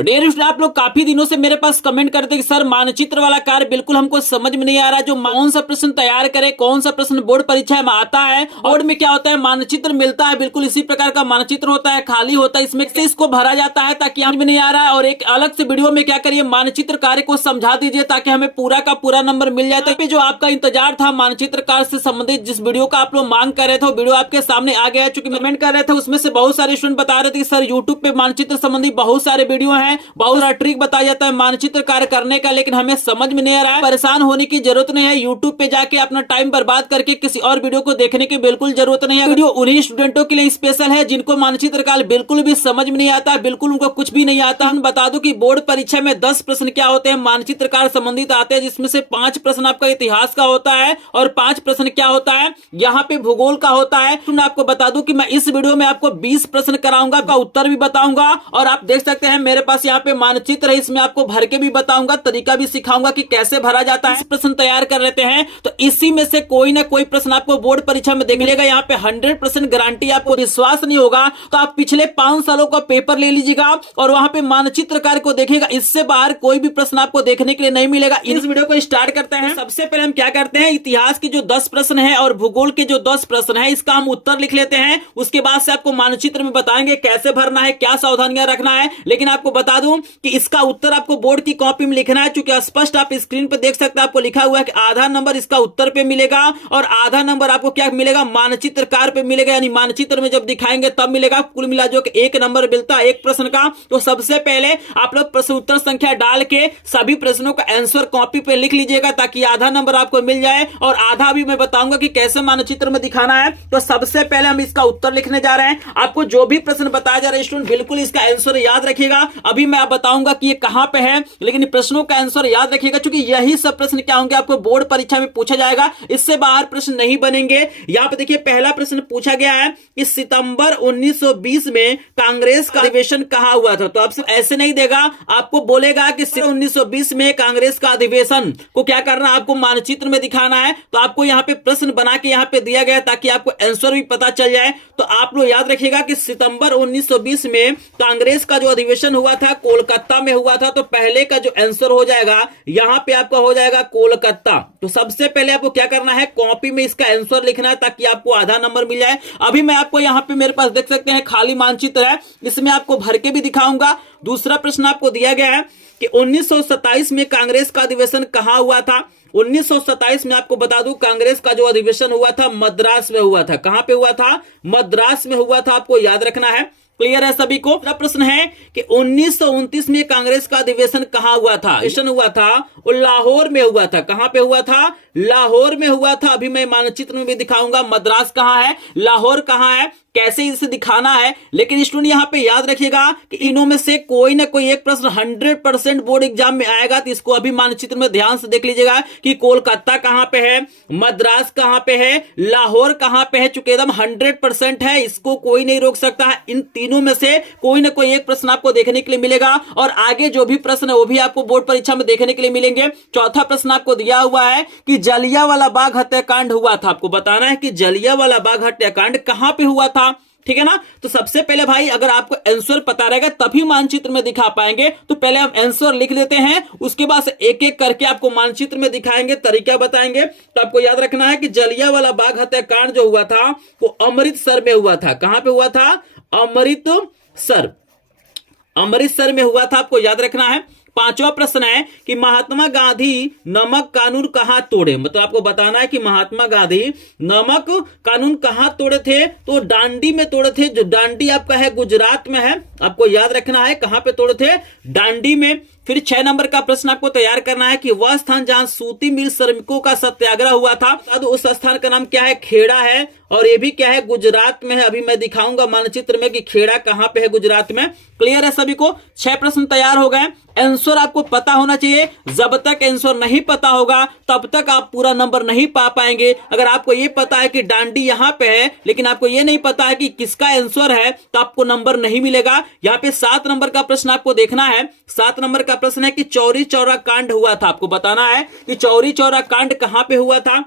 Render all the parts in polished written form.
Dear student, आप लोग काफी दिनों से मेरे पास कमेंट करते कि सर मानचित्र वाला कार्य बिल्कुल हमको समझ में नहीं आ रहा, जो कौन सा प्रश्न तैयार करे, कौन सा प्रश्न बोर्ड परीक्षा में आता है। बोर्ड में क्या होता है, मानचित्र मिलता है, बिल्कुल इसी प्रकार का मानचित्र होता है, खाली होता है, इसमें से इसको भरा जाता है ताकि समझ में नहीं आ रहा है। और एक अलग से वीडियो में क्या करिए, मानचित्र कार्य को समझा दीजिए ताकि हमें पूरा का पूरा नंबर मिल जाए। तो जो आपका इंतजार था मानचित्र कार्य से संबंधित जिस वीडियो का आप लोग मांग कर रहे थे, वीडियो आपके सामने आ गया है। चूंकि कमेंट कर रहे थे उसमें से बहुत सारे स्टूडेंट बता रहे थे कि सर यूट्यूब पे मानचित्र संबंधी बहुत सारे वीडियो हैं, बहुत सारा ट्रिक बताया जाता है मानचित्र कार्य करने का, लेकिन हमें समझ में नहीं आ रहा है। परेशान होने की जरूरत नहीं है, यूट्यूब पे जाके अपना टाइम बर्बाद करके किसी और वीडियो को देखने की बिल्कुल जरूरत नहीं है। वीडियो उन्हीं स्टूडेंटों के लिए स्पेशल है जिनको मानचित्र कार्य बिल्कुल भी समझ में नहीं आता, बिल्कुल उनको कुछ भी नहीं आता। हम बता दूं कि बोर्ड परीक्षा में 10 प्रश्न क्या होते हैं मानचित्र कार्य संबंधित आते हैं, जिसमें से 5 प्रश्न आपका इतिहास का होता है और 5 प्रश्न क्या होता है यहाँ पे भूगोल का होता है। मैं आपको बता दूं कि मैं इस वीडियो में आपको 20 प्रश्न कराऊंगा, आपका उत्तर भी बताऊंगा और आप देख सकते हैं मेरे पास यहाँ पे मानचित्र है, इसमें आपको भर के भी बताऊंगा, तरीका भी सिखाऊंगा कि कैसे भरा जाता है। प्रश्न तैयार कर लेते हैं तो इसी में से कोई ना कोई प्रश्न आपको बोर्ड परीक्षा में देख मिलेगा। यहाँ पे 100% गारंटी, आपको विश्वास नहीं होगा तो आप पिछले 5 सालों का पेपर ले लीजिएगा और वहां पे मानचित्र कार्य को देखिएगा, इससे बाहर कोई भी प्रश्न आपको देखने के लिए नहीं मिलेगा। इस वीडियो को स्टार्ट करते हैं। सबसे पहले हम क्या करते हैं, इतिहास के जो 10 प्रश्न है और भूगोल के जो 10 प्रश्न है इसका हम उत्तर लिख लेते हैं। उसके बाद से आपको मानचित्र में बताएंगे कैसे भरना है, क्या सावधानियां रखना है। लेकिन आपको बता दूं कि इसका उत्तर आपको बोर्ड की कॉपी में लिखना है, चूंकि स्पष्ट आप स्क्रीन पर देख सकते हैं, आपको लिखा हुआ है कि आधा नंबर इसका उत्तर पे मिलेगा और आधा नंबर आपको क्या मिलेगा, मानचित्र कार्य पे मिलेगा, यानी मानचित्र में जब दिखाएंगे तब मिलेगा। कुल मिला जो कि 1 नंबर मिलता है एक प्रश्न का। तो सबसे पहले आप लोग प्रश्न उत्तर संख्या डाल के सभी प्रश्नों का आंसर कॉपी पे लिख लीजिएगा ताकि आधा नंबर आपको मिल जाए और आधा भी मैं बताऊंगा कि कैसे मानचित्र में दिखाना है। तो सबसे पहले हम इसका उत्तर लिखने जा रहे हैं। आपको जो भी प्रश्न बताया जा रहा है स्टूडेंट बिल्कुल इसका आंसर याद रखिएगा। अभी मैं बताऊंगा कि ये कहां पे है, लेकिन प्रश्नों का आंसर याद रखिएगा, क्योंकि यही सब प्रश्न क्या होंगे आपको बोर्ड परीक्षा में पूछा जाएगा, इससे बाहर प्रश्न नहीं बनेंगे। यहां पे देखिए पहला प्रश्न पूछा गया है कि सितंबर 1920 में कांग्रेस का अधिवेशन कहां हुआ था। तो आपसे ऐसे नहीं देगा, आपको बोलेगा कि 1920 में कांग्रेस का अधिवेशन को क्या करना, आपको मानचित्र में दिखाना है। तो आपको यहाँ पे प्रश्न बना के यहाँ पे दिया गया ताकि आपको आंसर भी पता चल जाए। तो आप लोग याद रखिएगा कि सितंबर 1920 में कांग्रेस का जो अधिवेशन हुआ था कोलकाता में हुआ था। तो पहले का जो आंसर हो जाएगा यहां पे आपका हो जाएगा कोलकाता। तो सबसे पहले आपको क्या करना है, कॉपी में इसका आंसर लिखना है ताकि आपको आधा नंबर मिल जाए। अभी मैं आपको यहां पे मेरे पास देख सकते हैं खाली मानचित्र है, इसमें आपको भर के भी दिखाऊंगा। दूसरा प्रश्न आपको दिया गया है कि 1927 में कांग्रेस का अधिवेशन कहां हुआ था। 1927 में आपको बता दूं कांग्रेस का जो अधिवेशन हुआ था मद्रास में हुआ था। कहां पे हुआ था, मद्रास में हुआ था, आपको याद रखना है। क्लियर है सभी को। प्रश्न है कि 1929 में कांग्रेस का अधिवेशन कहां हुआ था, अधिवेशन हुआ था वो लाहौर में हुआ था। कहां पे हुआ था, लाहौर में हुआ था। अभी मैं मानचित्र में भी दिखाऊंगा मद्रास कहां है, लाहौर कहां है, कैसे इसे दिखाना है। लेकिन स्टूडेंट यहां पे याद रखिएगा कि इनों में से कोई ना कोई एक प्रश्न 100% बोर्ड एग्जाम में आएगा। तो इसको अभी मानचित्र में ध्यान से देख लीजिएगा कि कोलकाता कहां पे है, मद्रास कहां पे है, लाहौर कहां पे है। चूंकि एकदम 100% है, इसको कोई नहीं रोक सकता है। इन तीनों में से कोई ना कोई एक प्रश्न आपको देखने के लिए मिलेगा और आगे जो भी प्रश्न है वो भी आपको बोर्ड परीक्षा में देखने के लिए मिलेंगे। चौथा प्रश्न आपको दिया हुआ है कि जलियांवाला बाग हत्याकांड हुआ था। आपको बताना है कि जलियांवाला बाग हत्याकांड कहां पे हुआ था। ठीक है ना। तो सबसे पहले भाई अगर आपको आंसर पता रहेगा तभी मानचित्र में दिखा पाएंगे। तो पहले हम आंसर लिख लेते हैं, उसके बाद एक एक करके आपको मानचित्र में दिखाएंगे, तरीका बताएंगे। तो आपको याद रखना है कि जलियांवाला बाग हत्याकांड जो हुआ था वो अमृतसर में हुआ था। कहां पे हुआ था, अमृतसर, अमृतसर में हुआ था, आपको याद रखना है। पांचवा प्रश्न है कि महात्मा गांधी नमक कानून कहां तोड़े। मतलब आपको बताना है कि महात्मा गांधी नमक कानून कहां तोड़े थे। तो दांडी में तोड़े थे, जो दांडी आपका है गुजरात में है, आपको याद रखना है कहां पे तोड़े थे, दांडी में। फिर 6 नंबर का प्रश्न आपको तैयार करना है कि वह स्थान जहां सूती मिल श्रमिकों का सत्याग्रह हुआ था, तो उस स्थान का नाम क्या है, खेड़ा है। और ये भी क्या है, गुजरात में है। अभी मैं दिखाऊंगा मानचित्र में कि खेड़ा कहां पे है, गुजरात में। क्लियर है सभी को। 6 प्रश्न तैयार हो गए। आंसर आपको पता होना चाहिए। जब तक आंसर नहीं पता होगा तब तक आप पूरा नंबर नहीं पा पाएंगे। अगर आपको ये पता है कि डांडी यहां पे है लेकिन आपको ये नहीं पता है कि किसका आंसर है तो आपको नंबर नहीं मिलेगा। यहाँ पे 7 नंबर का प्रश्न आपको देखना है। 7 नंबर का प्रश्न है कि चौरी चौरा कांड हुआ था। आपको बताना है कि चौरी चौरा कांड कहां पे हुआ था।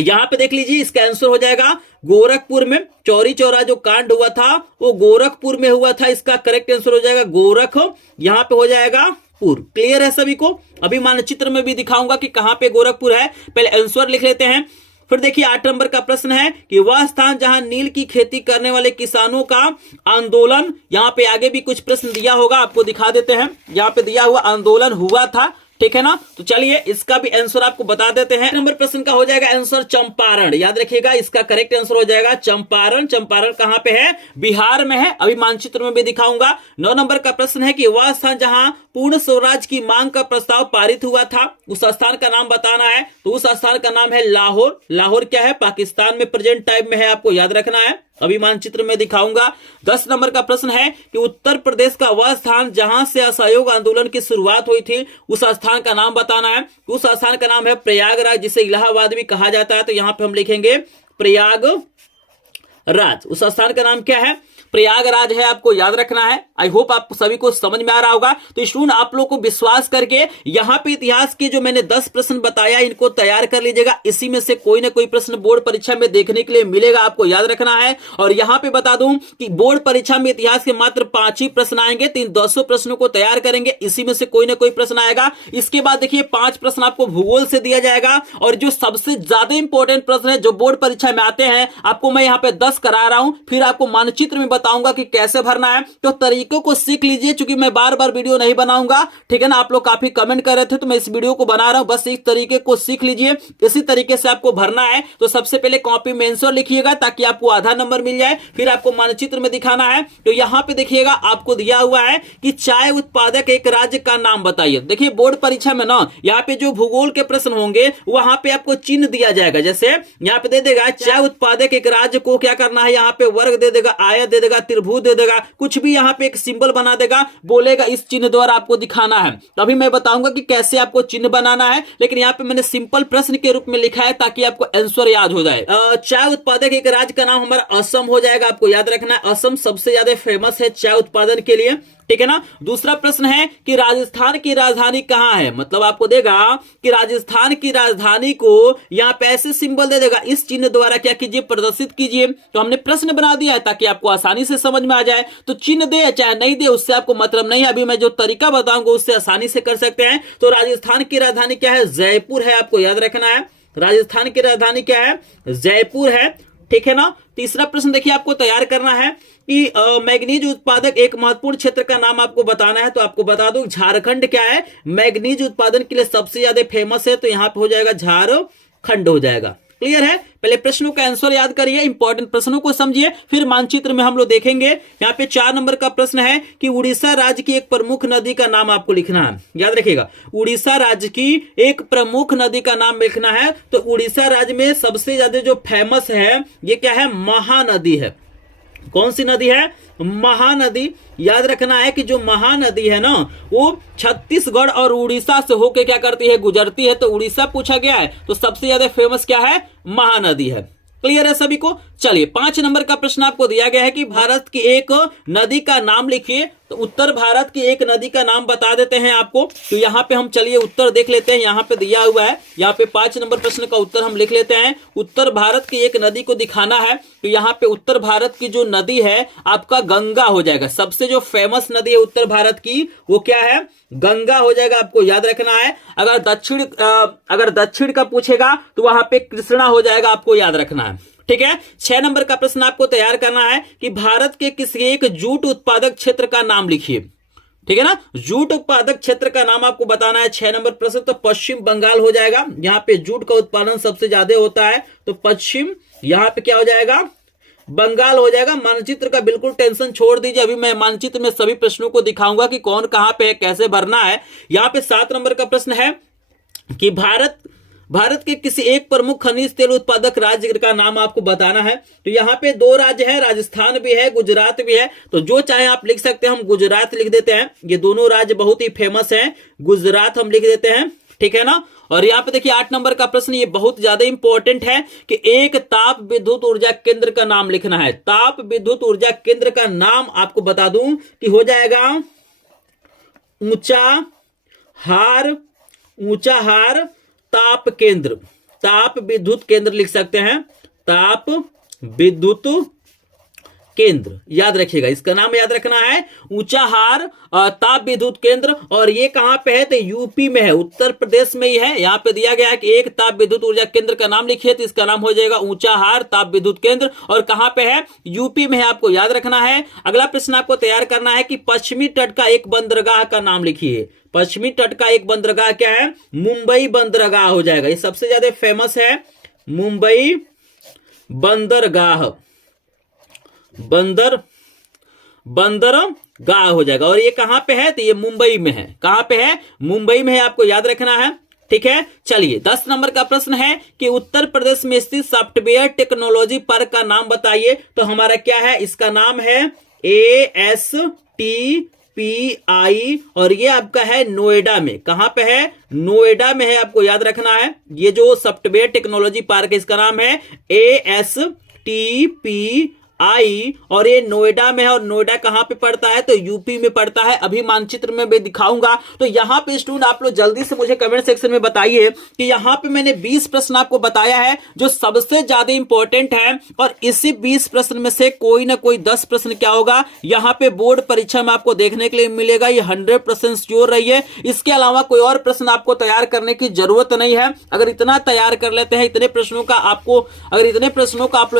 यहां पे देख लीजिए, इसका आंसर हो जाएगा गोरखपुर में। चौरी चौरा जो कांड हुआ था वो गोरखपुर में हुआ था, इसका करेक्ट आंसर हो जाएगा गोरख, यहां पे हो जाएगा पुर। क्लियर है सभी को? अभी मानचित्र में भी दिखाऊंगा कि कहां पे गोरखपुर है, पहले आंसर लिख लेते हैं। फिर देखिए 8 नंबर का प्रश्न है कि वह स्थान जहां नील की खेती करने वाले किसानों का आंदोलन, यहां पे आगे भी कुछ प्रश्न दिया होगा, आपको दिखा देते हैं। यहां पे दिया हुआ आंदोलन हुआ था, ठीक है ना। तो चलिए इसका भी आंसर आपको बता देते हैं। नंबर प्रश्न का हो जाएगा आंसर चंपारण। याद रखिएगा, इसका करेक्ट आंसर हो जाएगा चंपारण। चंपारण कहां पे है? बिहार में है, अभी मानचित्र में भी दिखाऊंगा। 9 नंबर का प्रश्न है कि वह स्थान जहां पूर्ण स्वराज की मांग का प्रस्ताव पारित हुआ था, उस स्थान का नाम बताना है। तो उस स्थान का नाम है लाहौर। लाहौर क्या है? पाकिस्तान में प्रेजेंट टाइम में है, आपको याद रखना है, अभी मानचित्र में दिखाऊंगा। 10 नंबर का प्रश्न है कि उत्तर प्रदेश का वह स्थान जहां से असहयोग आंदोलन की शुरुआत हुई थी, उस स्थान का नाम बताना है। उस स्थान का नाम है प्रयागराज, जिसे इलाहाबाद भी कहा जाता है। तो यहां पे हम लिखेंगे प्रयागराज। उस स्थान का नाम क्या है? प्रयागराज है, आपको याद रखना है। आई होप आप सभी को समझ में आ रहा होगा। तो स्टूडेंट, आप लोग को विश्वास करके यहां पे इतिहास के जो मैंने 10 प्रश्न बताया, इनको तैयार कर लीजिएगा। इसी में से कोई ना कोई प्रश्न बोर्ड परीक्षा में देखने के लिए मिलेगा, आपको याद रखना है। और यहां पे बता दूं कि बोर्ड परीक्षा में इतिहास के मात्र 5 ही प्रश्न आएंगे। 200 प्रश्नों को तैयार करेंगे, इसी में से कोई ना कोई प्रश्न आएगा। इसके बाद देखिए 5 प्रश्न आपको भूगोल से दिया जाएगा, और जो सबसे ज्यादा इंपॉर्टेंट प्रश्न है जो बोर्ड परीक्षा में आते हैं, आपको मैं यहां पे 10 करा रहा हूं। फिर आपको मानचित्र में बताऊंगा कि कैसे भरना है। तो तरीकों को सीख लीजिए, क्योंकि मैं बार बार वीडियो नहीं बनाऊंगा, ठीक है ना। आप लोग काफी कमेंट कर रहे थे, तो मैं इस वीडियो को बना रहा हूं। बस इस तरीके को सीख लीजिए, इसी तरीके से आपको भरना है। तो सबसे पहले कॉपी में आंसर लिखिएगा, ताकि आपको आधा नंबर मिल जाए। फिर आपको मानचित्र में दिखाना है। तो यहां पे देखिएगा, आपको दिया हुआ है कि चाय उत्पादक एक राज्य का नाम बताइए। देखिए बोर्ड परीक्षा में ना, यहाँ पे जो भूगोल के प्रश्न होंगे, वहां पे आपको चिन्ह दिया जाएगा। जैसे यहाँ पे दे देगा चाय उत्पादक एक राज्य को क्या करना है, यहाँ पे वर्ग दे देगा, आयत दे देगा, त्रिभुज दे देगा, कुछ भी यहाँ पे एक सिंबल बना देगा, बोलेगा इस चिन्ह द्वारा आपको दिखाना है। तो अभी मैं बताऊंगा कि कैसे आपको चिन्ह बनाना है, लेकिन यहाँ पे मैंने सिंपल प्रश्न के रूप में लिखा है, ताकि आपको आंसर याद हो जाए। चाय उत्पादक एक राज्य का नाम हमारा असम हो जाएगा, आपको याद रखना है। असम सबसे ज्यादा फेमस है चाय उत्पादन के लिए, ठीक है ना। दूसरा प्रश्न है कि राजस्थान की राजधानी कहां है, मतलब आपको देगा कि राजस्थान की राजधानी को यहां पे ऐसे सिंबल दे देगा, इस चिन्ह द्वारा क्या कीजिए, प्रदर्शित कीजिए। तो हमने प्रश्न बना दिया है, ताकि आपको आसानी से समझ में आ जाए। तो चिन्ह दे चाहे नहीं दे, उससे आपको मतलब नहीं है। अभी मैं जो तरीका बताऊंगा उससे आसानी से कर सकते हैं। तो राजस्थान की राजधानी क्या है? जयपुर है, आपको याद रखना है। राजस्थान की राजधानी क्या है? जयपुर है, ठीक है ना। तीसरा प्रश्न देखिए, आपको तैयार करना है कि मैग्नीज उत्पादक एक महत्वपूर्ण क्षेत्र का नाम आपको बताना है। तो आपको बता दूं, झारखंड क्या है, मैग्नीज उत्पादन के लिए सबसे ज्यादा फेमस है। तो यहां पे हो जाएगा झारखंड हो जाएगा। क्लियर है? पहले प्रश्नों का आंसर याद करिए, इंपॉर्टेंट प्रश्नों को समझिए, फिर मानचित्र में हम लोग देखेंगे। यहाँ पे 4 नंबर का प्रश्न है कि उड़ीसा राज्य की एक प्रमुख नदी का नाम आपको लिखना है। याद रखिएगा, उड़ीसा राज्य की एक प्रमुख नदी का नाम लिखना है। तो उड़ीसा राज्य में सबसे ज्यादा जो फेमस है, ये क्या है? महानदी है। कौन सी नदी है? महानदी। याद रखना है कि जो महानदी है ना, वो छत्तीसगढ़ और उड़ीसा से होके क्या करती है, गुजरती है। तो उड़ीसा पूछा गया है, तो सबसे ज्यादा फेमस क्या है? महानदी है। क्लियर है सभी को? चलिए 5 नंबर का प्रश्न आपको दिया गया है कि भारत की एक नदी का नाम लिखिए। तो उत्तर भारत की एक नदी का नाम बता देते हैं आपको। तो यहाँ पे हम चलिए उत्तर देख लेते हैं, यहाँ पे दिया हुआ है। यहाँ पे 5 नंबर प्रश्न का उत्तर हम लिख लेते हैं। उत्तर भारत की एक नदी को दिखाना है। तो यहाँ पे उत्तर भारत की जो नदी है आपका गंगा हो जाएगा। सबसे जो फेमस नदी है उत्तर भारत की, वो क्या है? गंगा हो जाएगा, आपको याद रखना है। अगर दक्षिण का पूछेगा तो वहां पे कृष्णा हो जाएगा, आपको याद रखना है, ठीक है। 6 नंबर का प्रश्न आपको तैयार करना है कि भारत के किसी एक जूट उत्पादक क्षेत्र का नाम लिखिए, ठीक है ना। जूट उत्पादक क्षेत्र का नाम आपको बताना है। 6 नंबर प्रश्न तो पश्चिम बंगाल हो जाएगा। यहाँ पे जूट का उत्पादन सबसे ज्यादा होता है, तो पश्चिम यहाँ पे क्या हो जाएगा? बंगाल हो जाएगा। मानचित्र का बिल्कुल टेंशन छोड़ दीजिए, अभी मैं मानचित्र में सभी प्रश्नों को दिखाऊंगा कि कौन कहां पे है, कैसे भरना है। यहाँ पे 7 नंबर का प्रश्न है कि भारत के किसी एक प्रमुख खनिज तेल उत्पादक राज्य का नाम आपको बताना है। तो यहाँ पे 2 राज्य है, राजस्थान भी है, गुजरात भी है। तो जो चाहे आप लिख सकते हैं, हम गुजरात लिख देते हैं। ये दोनों राज्य बहुत ही फेमस हैं, गुजरात हम लिख देते हैं, ठीक है ना। और यहाँ पे देखिए 8 नंबर का प्रश्न, ये बहुत ज्यादा इंपॉर्टेंट है कि एक ताप विद्युत ऊर्जा केंद्र का नाम लिखना है। ताप विद्युत ऊर्जा केंद्र का नाम आपको बता दूं कि हो जाएगा ऊंचा हार ताप केंद्र। ताप विद्युत केंद्र लिख सकते हैं, ताप विद्युत केंद्र, याद रखिएगा, इसका नाम याद रखना है ऊंचाहार ताप विद्युत केंद्र। और ये कहां पे है? तो यूपी में है, उत्तर प्रदेश में ही है। यहां पे दिया गया है कि एक ताप विद्युत ऊर्जा केंद्र का नाम लिखिए, तो इसका नाम हो जाएगा ऊंचाहार ताप विद्युत केंद्र। और कहां पे है? यूपी में है, आपको याद रखना है। अगला प्रश्न आपको तैयार करना है कि पश्चिमी तट का एक बंदरगाह का नाम लिखिए। पश्चिमी तट का एक बंदरगाह क्या है? मुंबई बंदरगाह हो जाएगा, ये सबसे ज्यादा फेमस है, मुंबई बंदरगाह, बंदरगाह हो जाएगा। और ये कहां पे है? तो ये मुंबई में है। कहां पे है? मुंबई में है, आपको याद रखना है। ठीक है, चलिए 10 नंबर का प्रश्न है कि उत्तर प्रदेश में स्थित सॉफ्टवेयर टेक्नोलॉजी पार्क का नाम बताइए। तो हमारा क्या है? इसका नाम है ASTPI और ये आपका है नोएडा में। कहां पे है? नोएडा में है, आपको याद रखना है। ये जो सॉफ्टवेयर टेक्नोलॉजी पार्क है इसका नाम है ASTPI और ये नोएडा में है। और नोएडा कहां पे पड़ता है? तो यूपी में पड़ता है। अभी मानचित्र में मैं दिखाऊंगा। तो यहां पे स्टूडेंट आप लोग जल्दी से मुझे कमेंट सेक्शन में बताइए कि यहां पे मैंने 20 प्रश्न आपको बताया है जो सबसे ज्यादा इंपॉर्टेंट है। और इसी 20 प्रश्न में से कोई ना कोई 10 प्रश्न क्या होगा यहां पे बोर्ड परीक्षा में आपको देखने के लिए मिलेगा। ये 100% श्योर रहिए। इसके अलावा कोई और प्रश्न आपको तैयार करने की जरूरत नहीं है। अगर इतना तैयार कर लेते हैं, इतने प्रश्नों का आप लोग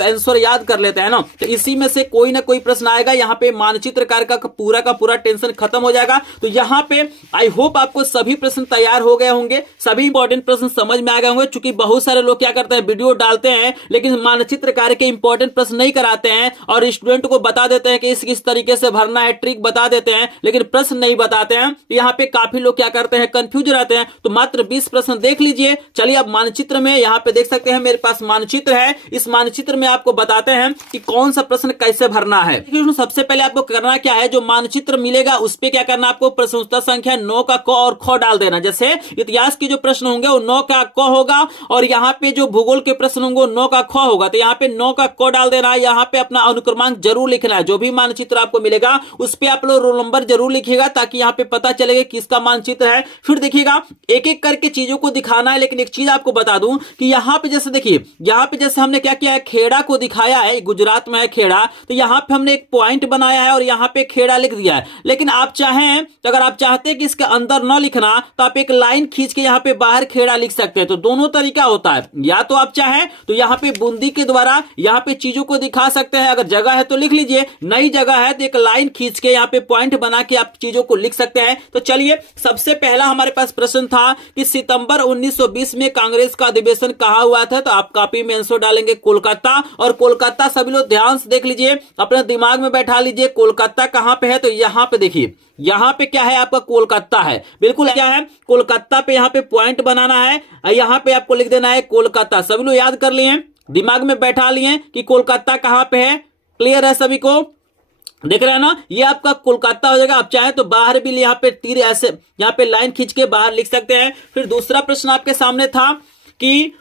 आंसर याद कर लेते हैं ना, तो इसी में से कोई ना कोई प्रश्न आएगा। यहाँ पे मानचित्रकार का पूरा टेंशन खत्म हो जाएगा। तो यहाँ पे आई होप आपको सभी प्रश्न तैयार हो गए होंगे, सभी इंपॉर्टेंट प्रश्न समझ में आ गए होंगे। चूंकि बहुत सारे लोग क्या करते हैं, वीडियो डालते हैं लेकिन मानचित्रकार के इंपॉर्टेंट प्रश्न नहीं कराते हैं और स्टूडेंट को बता देते हैं कि इस तरीके से भरना है, ट्रिक बता देते हैं लेकिन प्रश्न नहीं बताते हैं। यहाँ पे काफी लोग क्या करते हैं, कंफ्यूज रहते हैं। तो मात्र 20 प्रश्न देख लीजिए। चलिए अब मानचित्र में यहाँ पे देख सकते हैं, मेरे पास मानचित्र है। इस मानचित्र में आपको बताते हैं कि कौन सा प्रश्न कैसे भरना है। सबसे पहले आपको करना क्या है, जो मानचित्र मिलेगा उस पे क्या करना, आपको प्रश्न उत्तर संख्या 9 का क और ख डाल देना। जैसे इतिहास के जो प्रश्न होंगे वो 9 का क होगा और यहाँ पे जो भूगोल के प्रश्न होंगे 9 का ख होगा। तो यहाँ पे 9 का क डाल देना है। यहाँ पे अपना अनुक्रमांक जरूर लिखना है। जो भी मानचित्र आपको मिलेगा उस पे आप लोग रोल नंबर जरूर लिखिएगा ताकि यहाँ पे पता चलेगा किसका मानचित्र है। फिर देखिएगा एक एक करके चीजों को दिखाना है। लेकिन एक चीज आपको बता दूं कि यहाँ पे जैसे देखिए, यहाँ पे जैसे हमने क्या किया है, खेड़ा को दिखाया है, गुजरात में है खेड़ा। तो यहाँ पे हमने एक पॉइंट बनाया है और यहाँ पे खेड़ा लिख दिया है। लेकिन आप चाहें तो अगर आप चाहते हैं कि इसके अंदर न लिखना तो आप एक लाइन खींच के यहाँ पे बाहर खेड़ा लिख सकते हैं। तो दोनों तरीका होता है, या तो आप चाहें तो यहाँ पे बूंदी के द्वारा यहाँ पे चीजों को दिखा सकते हैं। अगर जगह है तो लिख लीजिए, नई जगह है तो एक लाइन खींच के यहाँ पे पॉइंट बना के आप चीजों को लिख सकते हैं। तो चलिए सबसे पहला हमारे पास प्रश्न था कि सितंबर 1920 में कांग्रेस का अधिवेशन कहाँ हुआ था। तो आप कॉपी में आंसर डालेंगे कोलकाता। और कोलकाता सभी लोग ध्यान से देख लीजिए, अपने दिमाग में बैठा लीजिए कोलकाता कहां पे है। तो यहां पे देखिए, यहां पे क्या है, आपका कोलकाता है। बिल्कुल क्या है, कोलकाता पे यहां पे पॉइंट बनाना है। यहां पे आपको लिख देना है कोलकाता। सभी लोग याद कर लिए, दिमाग में बैठा लिए कि कोलकाता कहां पे है। क्लियर है सभी को? देख रहे हैं ना, ये आपका कोलकाता हो जाएगा। आप चाहें तो बाहर भी यहाँ पे तीर ऐसे यहाँ पे लाइन खींच के बाहर लिख सकते हैं। फिर दूसरा प्रश्न आपके सामने था कि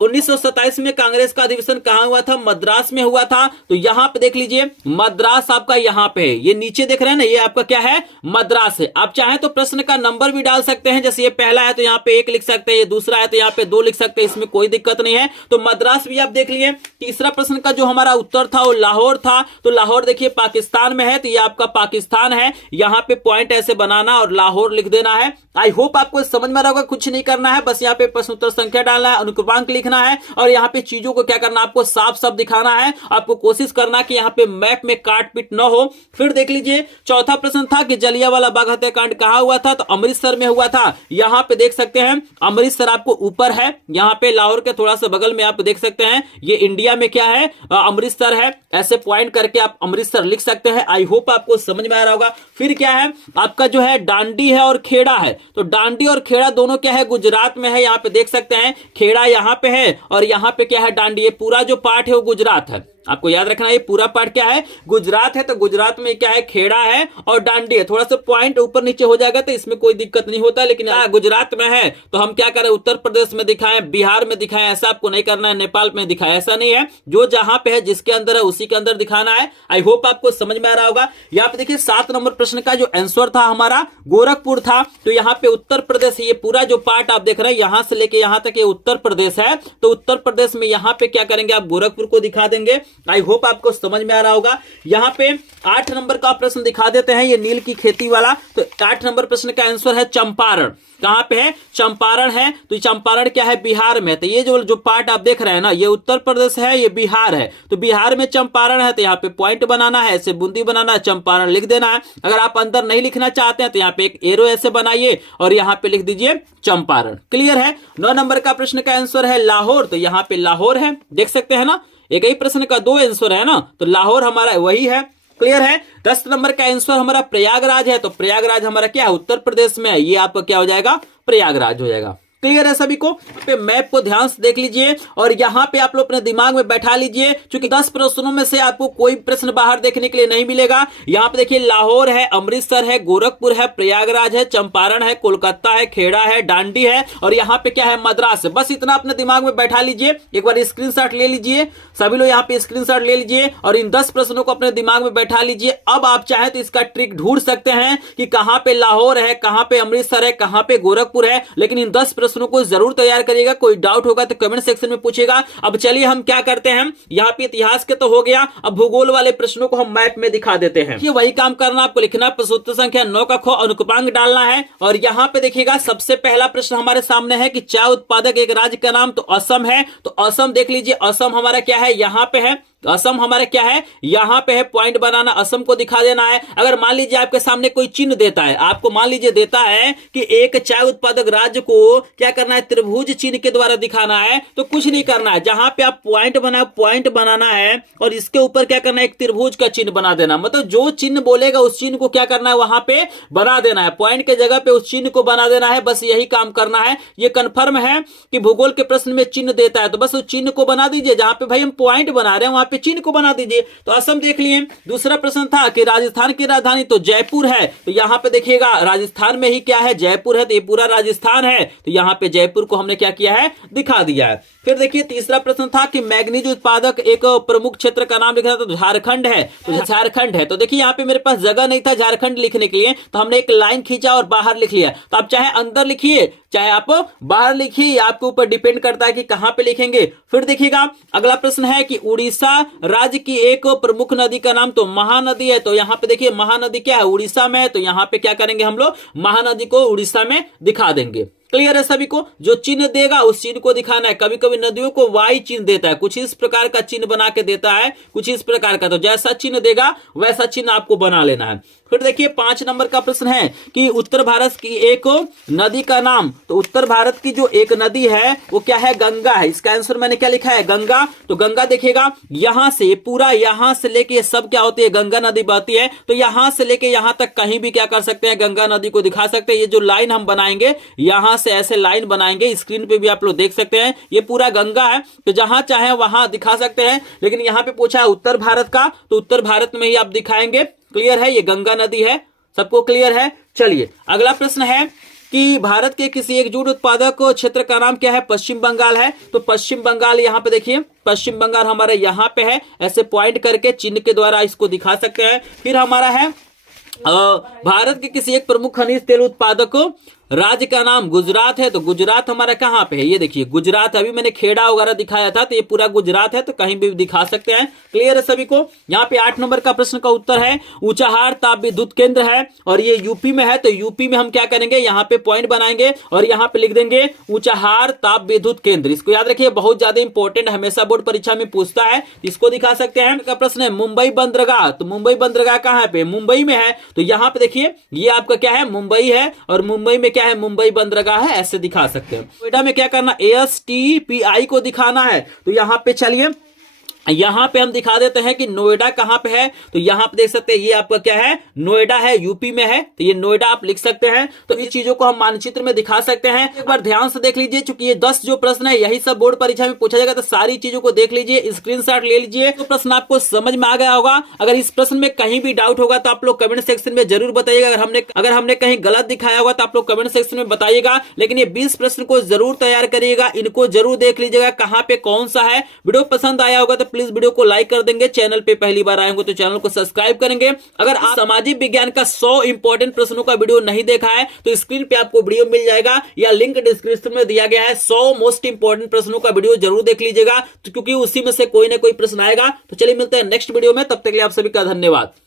1927 में कांग्रेस का अधिवेशन कहां हुआ था? मद्रास में हुआ था। तो यहां पे देख लीजिए, मद्रास आपका यहां पे है। ये नीचे देख रहे हैं ना, ये आपका क्या है, मद्रास है। आप चाहें तो प्रश्न का नंबर भी डाल सकते हैं। जैसे ये पहला है तो यहाँ पे 1 लिख सकते हैं, ये दूसरा है तो यहाँ पे 2 लिख सकते हैं, इसमें कोई दिक्कत नहीं है। तो मद्रास भी आप देख लिए। तीसरा प्रश्न का जो हमारा उत्तर था वो लाहौर था। तो लाहौर देखिए पाकिस्तान में है, तो ये आपका पाकिस्तान है। यहाँ पे पॉइंट ऐसे बनाना और लाहौर लिख देना है। आई होप आपको समझ में आ रहा होगा। कुछ नहीं करना है, बस यहाँ पे प्रश्न उत्तर संख्या डालना है, अनुक्रमांक लिखना है और यहाँ पे चीजों को क्या करना, आपको साफ साफ दिखाना है। आपको कोशिश करना कि यहाँ पे मैप में काट पीट न हो। फिर देख लीजिए, चौथा प्रश्न था कि जलियांवाला बाग हत्याकांड कहां हुआ था? तो अमृतसर में हुआ था। यहाँ पे देख सकते हैं अमृतसर आपको ऊपर है, यहाँ पे लाहौर के थोड़ा सा बगल में आप देख सकते हैं। ये इंडिया में क्या है, अमृतसर है। ऐसे पॉइंट करके आप अमृतसर लिख सकते हैं। आई होप आपको समझ में आ रहा होगा। फिर क्या है, आपका जो है डांडी है और खेड़ा है। तो डांडी और खेड़ा दोनों क्या है, गुजरात में है। यहाँ पे देख सकते हैं खेड़ा यहाँ पे है और यहाँ पे क्या है, डांडी। ये पूरा जो पार्ट है वो गुजरात है। आपको याद रखना ये पूरा पार्ट क्या है, गुजरात है, तो गुजरात में क्या है, खेड़ा है और डांडी है। थोड़ा सा पॉइंट ऊपर नीचे हो जाएगा तो इसमें कोई दिक्कत नहीं होता, लेकिन गुजरात में है तो हम क्या करें, उत्तर प्रदेश में दिखाएं, बिहार में दिखाएं, ऐसा आपको नहीं करना है, नेपाल में दिखाएं, ऐसा नहीं है। जो जहां पे है, जिसके अंदर है, उसी के अंदर दिखाना है। आई होप आपको समझ में आ रहा होगा। यहाँ पे देखिए 7 नंबर प्रश्न का जो आंसर था हमारा गोरखपुर था। तो यहाँ पे उत्तर प्रदेश, ये पूरा जो पार्ट आप देख रहे हैं यहां से लेके यहां तक ये उत्तर प्रदेश है, तो उत्तर प्रदेश में यहां पे क्या करेंगे, आप गोरखपुर को दिखा देंगे। आई होप आपको समझ में आ रहा होगा। यहां पे 8 नंबर का प्रश्न दिखा देते हैं, ये नील की खेती वाला। तो 8 नंबर प्रश्न का आंसर है चंपारण। कहां पे है, चंपारण है। तो चंपारण क्या है, बिहार में। तो ये जो पार्ट आप देख रहे हैं ना, ये उत्तर प्रदेश है, ये बिहार है। तो बिहार में चंपारण है, तो यहाँ पे पॉइंट बनाना है, ऐसे बूंदी बनाना है, चंपारण लिख देना है। अगर आप अंदर नहीं लिखना चाहते हैं तो यहाँ पे एक एरो ऐसे बनाइए और यहाँ पे लिख दीजिए चंपारण। क्लियर है। 9 नंबर का प्रश्न का आंसर है लाहौर। तो यहाँ पे लाहौर है, देख सकते हैं ना, एक ही प्रश्न का 2 आंसर है ना, तो लाहौर हमारा वही है। क्लियर है। 10 नंबर का आंसर हमारा प्रयागराज है। तो प्रयागराज हमारा क्या है, उत्तर प्रदेश में है, ये आपका क्या हो जाएगा, प्रयागराज हो जाएगा। क्लियर है सभी को। पे मैप को ध्यान से देख लीजिए और यहां पे आप लोग अपने दिमाग में बैठा लीजिए, क्योंकि 10 प्रश्नों में से आपको कोई प्रश्न बाहर देखने के लिए नहीं मिलेगा। यहां पे देखिए लाहौर है, अमृतसर है, गोरखपुर है, प्रयागराज है, चंपारण है, कोलकाता है, खेड़ा है, डांडी है और यहाँ पे क्या है, मद्रास है। बस इतना अपने दिमाग में बैठा लीजिए। एक बार स्क्रीनशॉट ले लीजिए, सभी लोग यहाँ पे स्क्रीनशॉट ले लीजिए और इन 10 प्रश्नों को अपने दिमाग में बैठा लीजिए। अब आप चाहें तो इसका ट्रिक ढूंढ सकते हैं कि कहां पे लाहौर है, कहां पे अमृतसर है, कहां पे गोरखपुर है, लेकिन इन 10 प्रश्नों को जरूर तैयार करिएगा। कोई डाउट होगा तो कमेंट सेक्शन में पूछेगा। अब चलिए हम क्या करते हैं, यहाँ पे इतिहास के तो हो गया, अब भूगोल वाले प्रश्नों को हम मैप में दिखा देते हैं। ये वही काम करना, आपको लिखना प्रश्नोत्तर संख्या 9 का ख अनुक्रमांक डालना है। और यहाँ पे देखिएगा सबसे पहला प्रश्न हमारे सामने है कि चाय उत्पादक एक राज्य का नाम, तो असम है। तो असम देख लीजिए, असम हमारा क्या है, यहाँ पे है। असम हमारा क्या है, यहां पे है, पॉइंट बनाना, असम को दिखा देना है। अगर मान लीजिए आपके सामने कोई चिन्ह देता है, आपको मान लीजिए देता है कि एक चाय उत्पादक राज्य को क्या करना है, त्रिभुज चिन्ह के द्वारा दिखाना है, तो कुछ नहीं करना है। जहां पे आप पॉइंट बनाना है और इसके ऊपर क्या करना है, एक त्रिभुज का चिन्ह बना देना। मतलब जो चिन्ह बोलेगा उस चिन्ह को क्या करना है, वहां पे बना देना है, पॉइंट के जगह पे उस चिन्ह को बना देना है। बस यही काम करना है। ये कंफर्म है कि भूगोल के प्रश्न में चिन्ह देता है तो बस उस चिन्ह को बना दीजिए। जहां पे भाई हम पॉइंट बना रहे हैं वहां पे चिन्ह को बना दीजिए। तो असम देख लिए। दूसरा प्रश्न था कि राजस्थान की राजधानी, तो जयपुर है। तो यहां पे देखिएगा राजस्थान में ही क्या है, जयपुर है। तो ये पूरा राजस्थान है, तो यहां पे जयपुर को हमने क्या किया है, दिखा दिया है। फिर देखिए तीसरा प्रश्न था कि मैग्नीज उत्पादक एक प्रमुख क्षेत्र का नाम लिखा था, तो झारखंड है। तो झारखंड है। तो देखिए यहाँ पे मेरे पास जगह नहीं था झारखंड लिखने के लिए, तो हमने एक लाइन खींचा और बाहर लिख लिया। तो आप चाहे अंदर लिखिए चाहे आप बाहर लिखिए, आपके ऊपर डिपेंड करता है कि कहां पे लिखेंगे। फिर देखिएगा अगला प्रश्न है कि उड़ीसा राज्य की एक प्रमुख नदी का नाम, तो महानदी है। तो यहां पे देखिए महानदी क्या है, उड़ीसा में है। तो यहां पे क्या करेंगे हम लोग, महानदी को उड़ीसा में दिखा देंगे। क्लियर है सभी को। जो चिन्ह देगा उस चिन्ह को दिखाना है। कभी कभी नदियों को वाई चिन्ह देता है, कुछ इस प्रकार का चिन्ह बना के देता है, कुछ इस प्रकार का। तो जैसा चिन्ह देगा वैसा चिन्ह आपको बना लेना है। फिर देखिए 5 नंबर का प्रश्न है कि उत्तर भारत की एक नदी का नाम, तो उत्तर भारत की जो एक नदी है वो क्या है, गंगा है। इसका आंसर मैंने क्या लिखा है, गंगा। तो गंगा देखिएगा यहां से पूरा, यहां से लेके सब क्या होती है, गंगा नदी बहती है। तो यहां से लेके यहां तक कहीं भी क्या कर सकते हैं, गंगा नदी को दिखा सकते हैं। ये जो लाइन हम बनाएंगे, यहां से ऐसे लाइन बनाएंगे, स्क्रीन पे भी आप लोग देख सकते हैं, ये पूरा गंगा है। तो जहां चाहे वहां दिखा सकते हैं। लेकिन यहां पे पूछा है उत्तर भारत का, तो उत्तर भारत में ही आप दिखाएंगे। क्लियर है, ये गंगा नदी है। सबको क्लियर है। चलिए अगला प्रश्न है कि भारत के किसी एक जूट उत्पादक क्षेत्र का नाम क्या है, पश्चिम बंगाल है। तो पश्चिम बंगाल यहाँ पे देखिए, पश्चिम बंगाल हमारा यहाँ पे है। ऐसे पॉइंट करके चिन्ह के द्वारा इसको दिखा सकते हैं। फिर हमारा है भारत के किसी एक प्रमुख खनिज तेल उत्पादक राज्य का नाम, गुजरात है। तो गुजरात हमारा कहां पे है, ये देखिए गुजरात है। अभी मैंने खेड़ा वगैरह दिखाया था, तो ये पूरा गुजरात है, तो कहीं भी दिखा सकते हैं। क्लियर है सभी को। यहाँ पे 8 नंबर का प्रश्न का उत्तर है ऊंचाहार ताप विद्युत केंद्र है और ये यूपी में है। तो यूपी में हम क्या करेंगे, यहाँ पे पॉइंट बनाएंगे और यहाँ पे लिख देंगे ऊंचाहार ताप विद्युत केंद्र। इसको याद रखिए, बहुत ज्यादा इंपॉर्टेंट, हमेशा बोर्ड परीक्षा में पूछता है, इसको दिखा सकते हैं। का प्रश्न है मुंबई बंदरगाह, तो मुंबई बंदरगाह कहां पे, मुंबई में है। तो यहाँ पे देखिए ये आपका क्या है, मुंबई है और मुंबई में क्या है, मुंबई बंदरगाह है। ऐसे दिखा सकते हैं। नोएडा में क्या करना, ASTPI को दिखाना है। तो यहां पे चलिए यहाँ पे हम दिखा देते हैं कि नोएडा कहाँ पे है। तो यहाँ पे देख सकते हैं ये आपका क्या है, नोएडा है, यूपी में है। तो ये नोएडा आप लिख सकते हैं। तो इस चीजों को हम मानचित्र में दिखा सकते हैं। एक बार ध्यान से देख लीजिए, चूंकि ये 10 जो प्रश्न है यही सब बोर्ड परीक्षा में पूछा जाएगा। तो सारी चीजों को देख लीजिए, स्क्रीनशॉट ले लीजिए। तो प्रश्न आपको समझ में आ गया होगा। अगर इस प्रश्न में कहीं भी डाउट होगा तो आप लोग कमेंट सेक्शन में जरूर बताइएगा। अगर हमने कहीं गलत दिखाया होगा तो आप लोग कमेंट सेक्शन में बताइएगा। लेकिन ये 20 प्रश्न को जरूर तैयार करिएगा, इनको जरूर देख लीजिएगा कहाँ पे कौन सा है। वीडियो पसंद आया होगा तो प्लीज वीडियो को लाइक कर देंगे। चैनल पे पहली बार आए होंगे तो चैनल को सब्सक्राइब करेंगे। अगर आप सामाजिक विज्ञान का 100 इंपॉर्टेंट प्रश्नों का वीडियो नहीं देखा है तो स्क्रीन पे आपको वीडियो मिल जाएगा या लिंक डिस्क्रिप्शन में दिया गया है। 100 मोस्ट इंपॉर्टेंट प्रश्नों का वीडियो जरूर देख लीजिएगा, तो क्योंकि उसी में से कोई ना कोई प्रश्न आएगा। तो चलिए मिलते हैं नेक्स्ट वीडियो में, तब तक के लिए आप सभी का धन्यवाद।